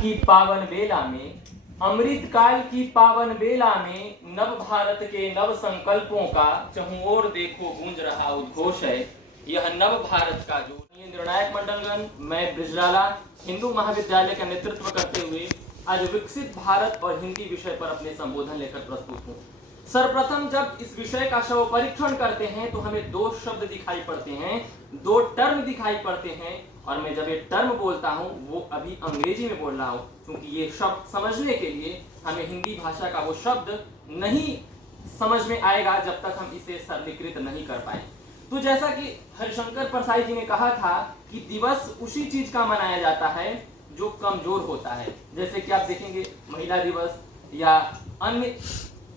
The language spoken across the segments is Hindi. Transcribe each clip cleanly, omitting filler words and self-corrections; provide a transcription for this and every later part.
की पावन बेला में, अमृत काल की पावन बेला में, नव भारत के नव संकल्पों का चहुं ओर देखो गूंज रहा उद्घोष है। यह नव भारत का जो निर्णायक मंडलगण, मैं ब्रिजलाला हिंदू महाविद्यालय का नेतृत्व करते हुए आज विकसित भारत और हिंदी विषय पर अपने संबोधन लेकर प्रस्तुत हूँ। सर्वप्रथम जब इस विषय का शव परीक्षण करते हैं तो हमें दो शब्द दिखाई पड़ते हैं, दो टर्म दिखाई पड़ते हैं, और मैं जब ये टर्म बोलता हूँ वो अभी अंग्रेजी में बोल रहा हूँ, क्योंकि ये शब्द समझने के लिए हमें हिंदी भाषा का वो शब्द नहीं समझ में आएगा जब तक हम इसे सरलीकृत नहीं कर पाए। तो जैसा कि हरिशंकर परसाई जी ने कहा था कि दिवस उसी चीज का मनाया जाता है जो कमजोर होता है। जैसे कि आप देखेंगे महिला दिवस या अन्य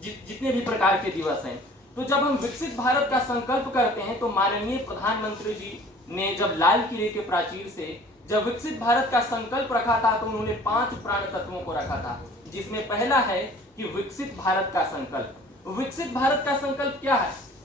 जितने भी प्रकार के दिवस हैं। तो जब हम विकसित भारत का संकल्प करते हैं तो माननीय प्रधानमंत्री जी ने जब लाल किले के प्राचीर से जब विकसित भारत का संकल्प रखा था तो उन्होंने 5 प्राण तत्वों को रखा था, जिसमें पहला है कि विकसित भारत का संकल्प। विकसित भारत का संकल्प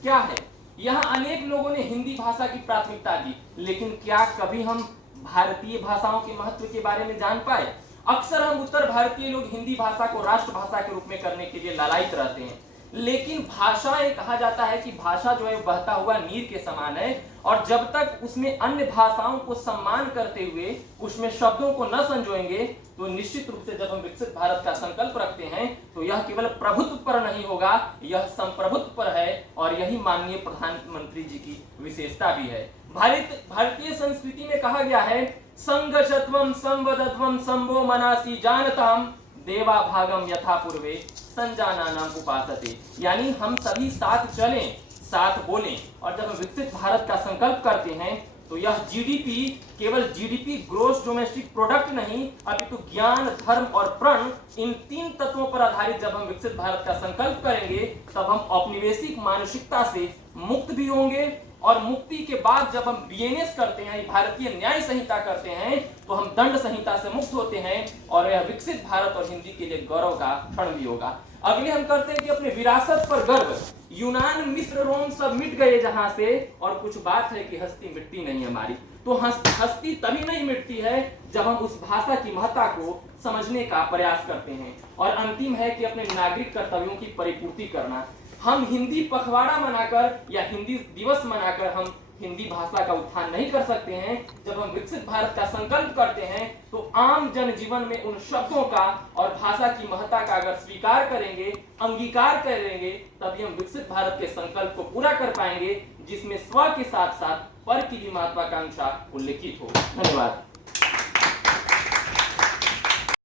क्या है? यहाँ अनेक लोगों ने हिंदी भाषा की प्राथमिकता दी, लेकिन क्या कभी हम भारतीय भाषाओं के महत्व के बारे में जान पाए? अक्सर हम उत्तर भारतीय लोग हिंदी भाषा को राष्ट्रभाषा के रूप में करने के लिए लालायित रहते हैं, लेकिन भाषा ये कहा जाता है कि भाषा जो है बहता हुआ नीर के समान है, और जब तक उसमें अन्य भाषाओं को सम्मान करते हुए उसमें शब्दों को न संजोएंगे तो निश्चित रूप से जब हम विकसित भारत का संकल्प रखते हैं तो यह केवल प्रभुत्व पर नहीं होगा, यह संप्रभुत्व पर है, और यही माननीय प्रधानमंत्री जी की विशेषता भी है। भारतीय संस्कृति में कहा गया है, संगशत्वम संवदध्वम संभो मनासी जानताम देवा भागम यथा पूर्वे संजानानाम उपासते। यानी हम सभी साथ चलें, साथ बोलें, और जब हम विकसित भारत का संकल्प करते हैं तो यह जीडीपी केवल जीडीपी ग्रोस डोमेस्टिक प्रोडक्ट नहीं, अपितु ज्ञान, धर्म और प्रण, इन 3 तत्वों पर आधारित जब हम विकसित भारत का संकल्प करेंगे तब हम औपनिवेशिक मानसिकता से मुक्त भी होंगे, और मुक्ति के बाद जब हम बीएनएस करते हैं, भारतीय न्याय संहिता करते हैं, तो हम दंड संहिता से मुक्त होते हैं, और यह विकसित भारत और हिंदी के लिए गौरव का क्षण भी होगा। अगले हम करते हैं कि अपने विरासत पर गर्व। यूनान, मिस्र, रोम सब मिट गए जहां से, और कुछ बात है कि हस्ती मिटती नहीं हमारी। तो हस्ती तभी नहीं मिटती है जब हम उस भाषा की महत्ता को समझने का प्रयास करते हैं। और अंतिम है कि अपने नागरिक कर्तव्यों की परिपूर्ति करना। हम हिंदी पखवाड़ा मनाकर या हिंदी दिवस मनाकर हम हिंदी भाषा का उत्थान नहीं कर सकते हैं। जब हम विकसित भारत का संकल्प करते हैं तो आम जनजीवन में उन शब्दों का और भाषा की महत्ता का अगर स्वीकार करेंगे, अंगीकार करेंगे, तभी हम विकसित भारत के संकल्प को पूरा कर पाएंगे, जिसमें स्व के साथ साथ पर की भी महत्वाकांक्षा उल्लेखित हो। धन्यवाद।